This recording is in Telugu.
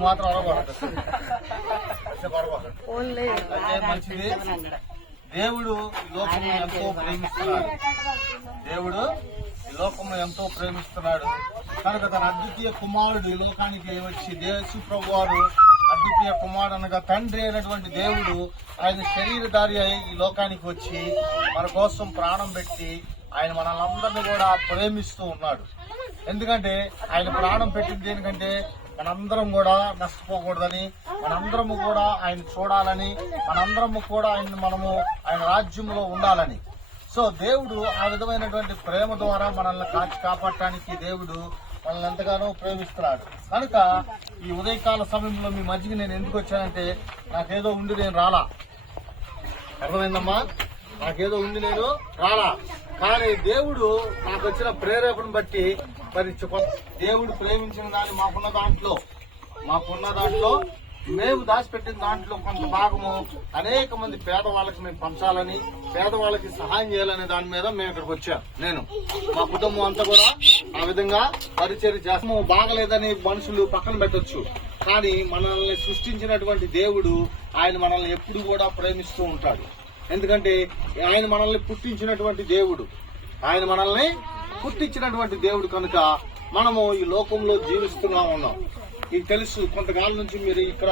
నువ్వు మాత్రం అడగబడదు. మంచిది. దేవుడు ఈ లోకంలో ఎంతో ప్రేమిస్తున్నాడు. దేవుడు ఈ లోకంలో ఎంతో ప్రేమిస్తున్నాడు కనుక తన అద్వితీయ కుమారుడు ఈ లోకానికి వచ్చి యేసు ప్రభువారు అద్వితీయ కుమారుడు అనగా తండ్రి అయినటువంటి దేవుడు ఆయన శరీరధారి అయి ఈ లోకానికి వచ్చి మన కోసం ప్రాణం పెట్టి ఆయన మనల్ని అందరినీ కూడా ప్రేమిస్తూ ఉన్నాడు. ఎందుకంటే ఆయన ప్రాణం పెట్టింది దేనికంటే మనందరం కూడా నష్టపోకూడదని, మనందరము కూడా ఆయన చూడాలని, మనందరము కూడా ఆయన రాజ్యంలో ఉండాలని. సో దేవుడు ఆ విధమైనటువంటి ప్రేమ ద్వారా మనల్ని కాపాడటానికి దేవుడు మనల్ని ఎంతగానో ప్రేమిస్తున్నాడు. కనుక ఈ ఉదయకాల సమయంలో మీ మధ్యకి నేను ఎందుకు వచ్చానంటే నాకేదో ఉండి నేను రాలా. అర్థమైందమ్మా? నాకేదో ఉండి నేను రాలా. కానీ దేవుడు నాకు వచ్చిన ప్రేరేపణ బట్టి మరి దేవుడు ప్రేమించిన దాన్ని మాకున్న దాంట్లో మేము దాచిపెట్టిన దాంట్లో కొంత భాగము అనేక మంది పేదవాళ్ళకి మేము పంచాలని, పేదవాళ్ళకి సహాయం చేయాలనే దాని మీద మేము ఇక్కడికి వచ్చాం. నేను మా కుటుంబం అంతా కూడా ఆ విధంగా పరిచర్య చేస్తాము. బాగలేదని మనుషులు పక్కన పెట్టొచ్చు, కానీ మనల్ని సృష్టించినటువంటి దేవుడు ఆయన మనల్ని ఎప్పుడు కూడా ప్రేమిస్తూ ఉంటాడు. ఎందుకంటే ఆయన మనల్ని పుట్టించినటువంటి దేవుడు కనుక మనము ఈ లోకంలో జీవిస్తున్నాం. ఇది తెలుసు. కొంతకాలం నుంచి మీరు ఇక్కడ